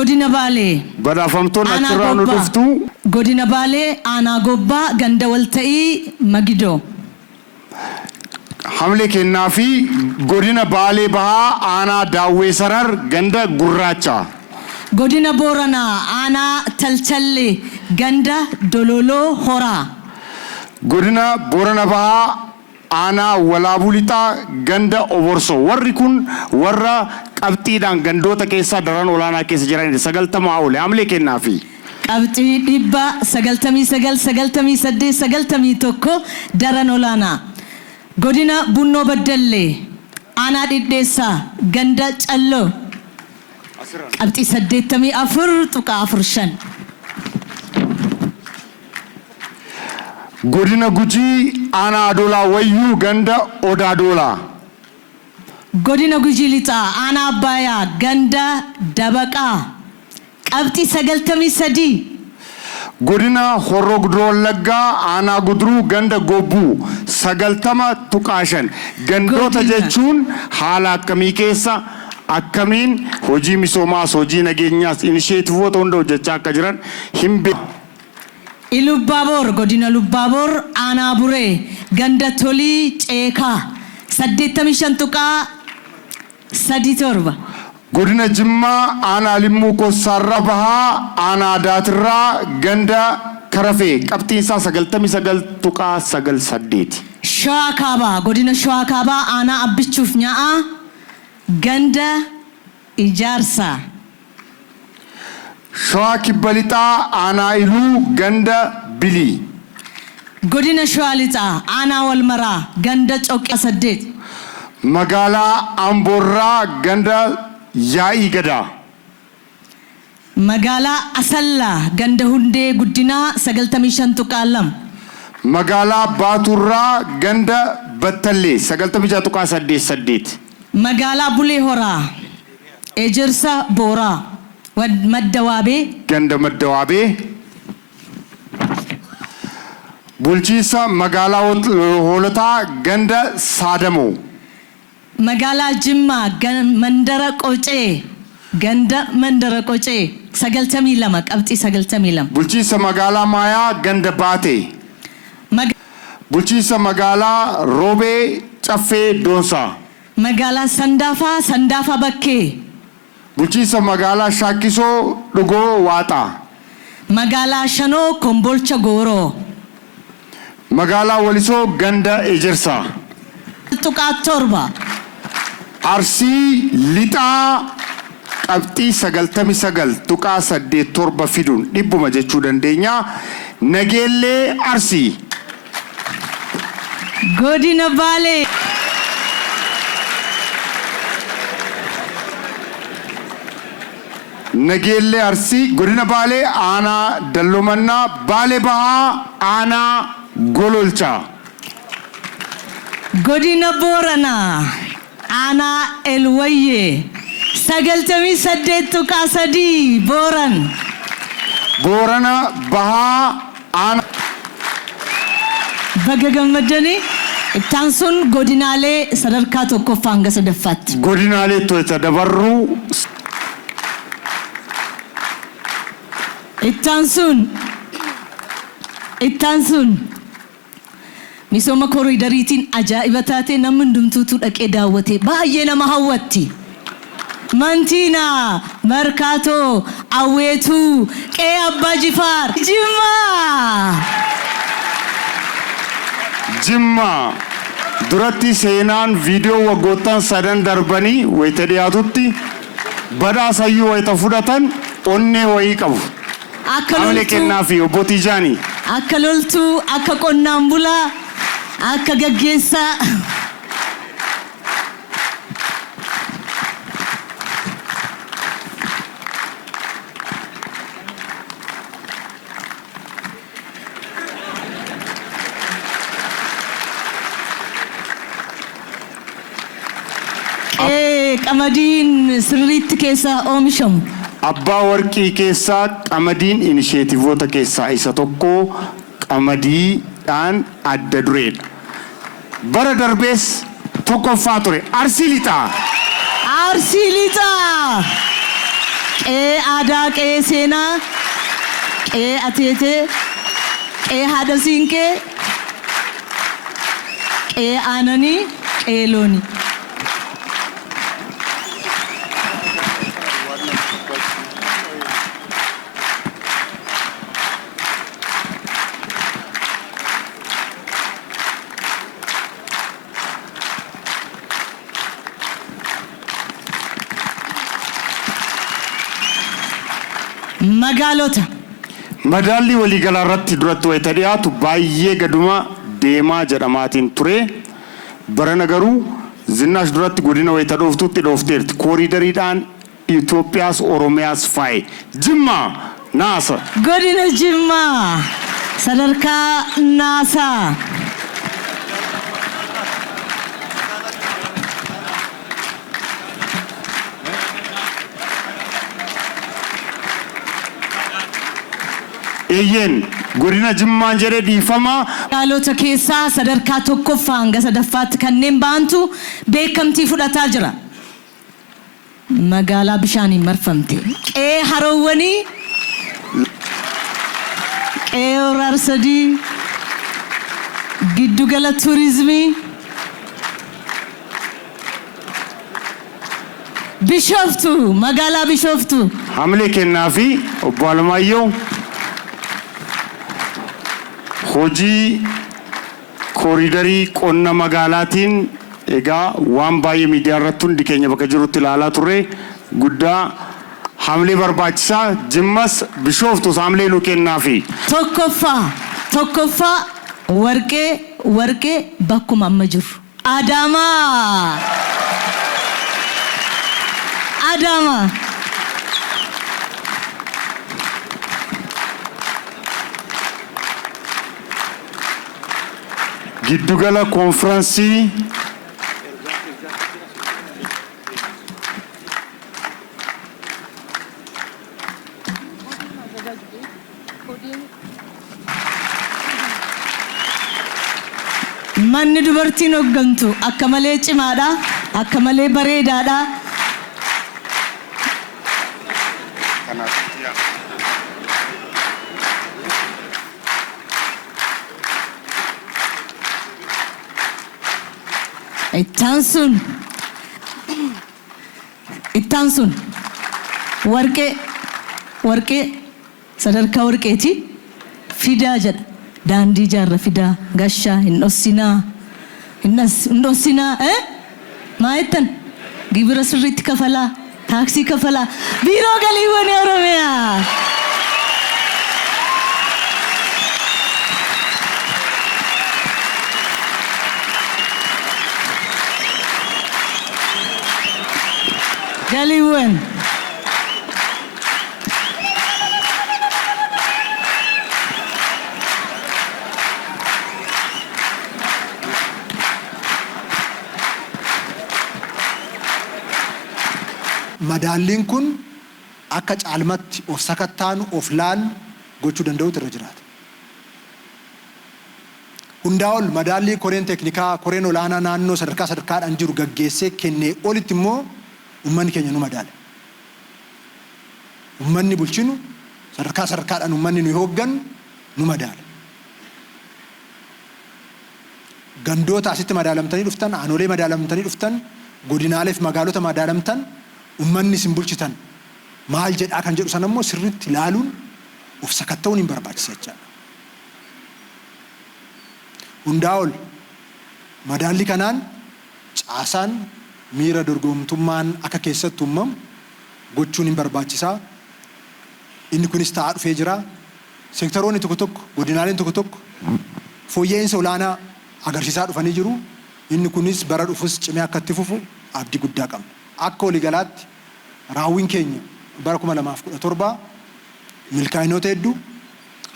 godina Baalee badhaafamtoon achirraa nu dhuftu godina Baalee aanaa gobbaa ganda walta'ii Magidoo hamle kennaa fi godina Baalee bahaa aanaa Daawwee Sarar ganda Gurraacha godina Booranaa aanaa Talchalle ganda Dololoo Horaa godina Boorana bahaa aanaa Walaabulixaa ganda Oborso warri kun warra qabxiidhaan gandoota keessaa daran olaanaa keessa jiran 90 ol hamle kennaa fi qabxii 99 daran olaanaa godina Bunnoo Baddallee aanaa Dhidheessaa ganda Calloo qabxii 84.45 godina Gujii aanaa Adoolaa Wayyuu ganda Odaadoolaa godina Gujii Lixaa aanaa Abbayaa ganda Dabaqaa qabxii 93 godina Horroo Guduruu Wallaggaa aanaa Guduruu ganda Gobbuu 90.5 gandoota jechuun haala akkamii keessa akkamiin hojii misoomaas hojii nageenyaas inisheetivoota hunda hojjechaa akka jiran hin Ilubbaabor godina Lubbaabor aanaa Buree ganda Tolii Ceekaa 85.37 godina Jimmaa aanaa Limmuu Kossaarraa bahaa aanaa Daatirraa ganda Karafee qabxiinsaa 99.98 Shawaa Kaabaa godina Shawaa Kaabaa aanaa Abbichuuf Nyaa'aa ganda Ijaarsaa Shawaa Kibba Lixaa aanaa Iluu ganda Bilii godina Shawaa Lixaa aanaa Walmaraa ganda Coqqee 8 magaalaa Amboorraa ganda Yaa'ii Gadaa magaalaa Asallaa ganda Hundee Guddinaa 95.2 magaalaa Baaturraa ganda Battallee 96.88 magaalaa Bulee Horaa Ejersa Booraa Maddawaabee ganda Maddawaabee bulchiinsa magaalaa Hoolotaa ganda Saadamoo magaalaa Jimmaa Mandara Qocee ganda Mandara Qocee 92 qabxii 92 bulchiinsa magaalaa Maayaa ganda Baatee bulchiinsa magaalaa Roobee Caffee Doonsaa magaalaa Sandaafaa Bakkee bulchiinsa magaalaa Shaakisoo Dhugoo Waaxaa magaalaa Shanoo Kombolcha Gooroo magaalaa Walisoo ganda Ejersaa tuqaa 7 Arsii Lixaa qabxii 99.87 fiduun dhibbuma jechuu dandeenya Nageellee Arsii godina Baalee Nageellee Arsii godina Baalee aanaa Dallomannaa Baalee Bahaa aanaa Gololchaa godina Booranaa aanaa Elwayyee 98.3 Boorana Bahaa aanaa baga gammadanii ittaan sun godinaalee sadarkaa tokkoffaa hanga sadaffaatti godinaalee to'ata dabarruu ittaan sun misooma koriidariitiin ajaa'iba taatee namni hundumtuutu dhaqee daawwate baay'ee nama hawwatti Mantiinaa Markaatoo Awweetuu Qe'ee Abbaa Jifaar Jimmaa duratti seenaan viidiyoo waggoottan 3 darbanii wayita dhiyaatutti badhaasayyuu wayita fudhatan onnee wayii qabu hamle kennaa fi obbo Tijaanii akka loltuu akka qonnaan bulaa akka gaggeessaa qamadiin sirriitti keessaa oomishamu Abbaa Warqii keessaa qamadiin inisheetivoota keessaa isa tokko qamadiidhaan adda dureedha. Bara darbees tokkoffaa ture Arsii Lixaa. qe'ee aadaa, qe'ee seenaa, qe'ee ateetee, qe'ee haadha siinqee, qe'ee aananii, qe'ee loonii. Magaalota. Madaalli waliigalaa irratti duratti wayita dhiyaatu baay'ee gaduma deemaa jedhamaatiin ture. Barana garuu Zinaash duratti godina wayita dhooftutti dhoofteerti. Kooriidariidhaan Itoophiyaas Oromiyaas faaye. Jimmaa naasa. Godina Jimmaa sadarkaa naasaa. Eeyyeen godina Jimmaan jedhee dhiifama. Magaalota keessaa sadarkaa tokkoffaa hanga sadaffaatti kanneen baantu beekamtii fudhataa jira. Magaalaa bishaaniin marfamte. Qe'ee haroowwanii, qe'ee Horaarsadii, giddugala turizimii, Bishoftu, magaalaa Bishoftu. Hamilee kennaa fi obbo Alamaayyoo hojii kooriidarii qonna magaalaatiin egaa waan baay'ee miidiyaa irratti hundi keenya bakka jirutti ilaalaa turre guddaa hamilee barbaachisaa. Jimmas Bishoftus hamilee nu kennaa fi tokkoffaa warqee bakkuma amma jiru. Adaamaa. giddugala konfiraansii manni dubartiin hooggantu akka malee cimaadha, akka malee bareedaadha. Ittaan sun warqee sadarkaa warqeeti fidaa jedha. Daandii jaarra fidaa gashaa hin dhossinaa maa jettan gibira sirriitti kafalaa, taaksii kafalaa, biiroo galiiwwan Oromiyaa. Galiiwwan. Madaalliin kun akka caalmatti of sakattaanu of laalu gochuu danda'utu irra jiraata. Hundaa ol madaallii koreen teeknikaa koreen olaanaa naannoo sadarkaadhaan jiru gaggeessee kennee olitti immoo ummanni keenya nu madaala. Ummanni bulchinu sadarkaadhaan ummanni nu hooggan nu madaala. Gandoota asitti madaalamtanii dhuftan, aanolee madaalamtanii dhuftan, godinaalee fi magaalota madaalamtan ummanni isin bulchitan maal jedhaa kan jedhu sana immoo sirriitti ilaaluun of sakatta'uun hin barbaachisa jechaadha. Hundaa ol madaallii kanaan caasaan miira dorgomtummaan akka keessatti uumamu gochuun hin barbaachisaa. Inni kunis ta'aa dhufee jira. Seektaroonni tokko tokko godinaaleen tokko tokko fooyya'insa olaanaa agarsiisaa dhufanii jiru. Inni kunis bara dhufus cimee akka itti fufu abdii guddaa qabna. Akka waliigalaatti raawwiin keenya bara 2017 milkaa'inoota hedduu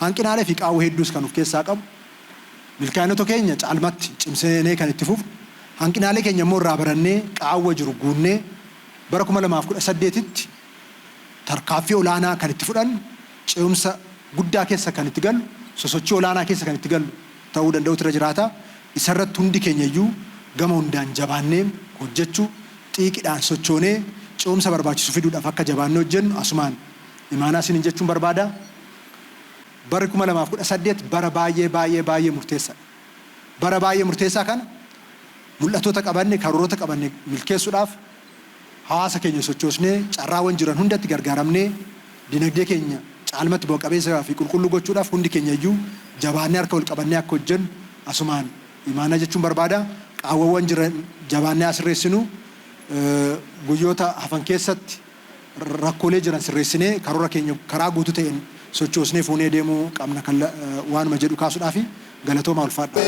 hanqinaalee fi qaawwa hedduus kan of keessaa qabu. Milkaa'inoota keenya caalmatti cimsinee kan itti fufu, hanqinaalee keenya immoo irraa barannee qaawwa jiru guunnee bara 2018tti tarkaaffii olaanaa kan itti fudhannu, ce'umsa guddaa keessa kan itti gallu, sosochii olaanaa keessa kan itti gallu ta'uu danda'utu irra jiraata. Isarratti hundi keenya iyyuu gama hundaan jabaannee hojjechuu, xiiqiidhaan sochoonee ce'umsa barbaachisu fiduudhaaf akka jabaannee hojjennu asumaan imaanaa isin jechuun barbaada. Bara 2018 bara baay'ee murteessaa. Bara baay'ee murteessaa kana mul'atoota qabanne karoorota qabanne milkeessuudhaaf hawaasa keenya sochoosnee carraawwan jiran hundatti gargaaramnee dinagdee keenya caalmatti bu'a qabeessaa fi qulqulluu gochuudhaaf hundi keenya iyyuu jabaannee harka wal qabannee akka hojjennu asumaan imaanaa jechuun barbaada. Qaawwawwan jiran jabaannee sirreessinu guyyoota hafan keessatti rakkoolee jiran sirreessinee karoora keenya karaa guutuu ta'een sochoosnee fuunee deemuu qabna kan waanuma jedhu kaasuudhaafi galatoomaa ulfaadha.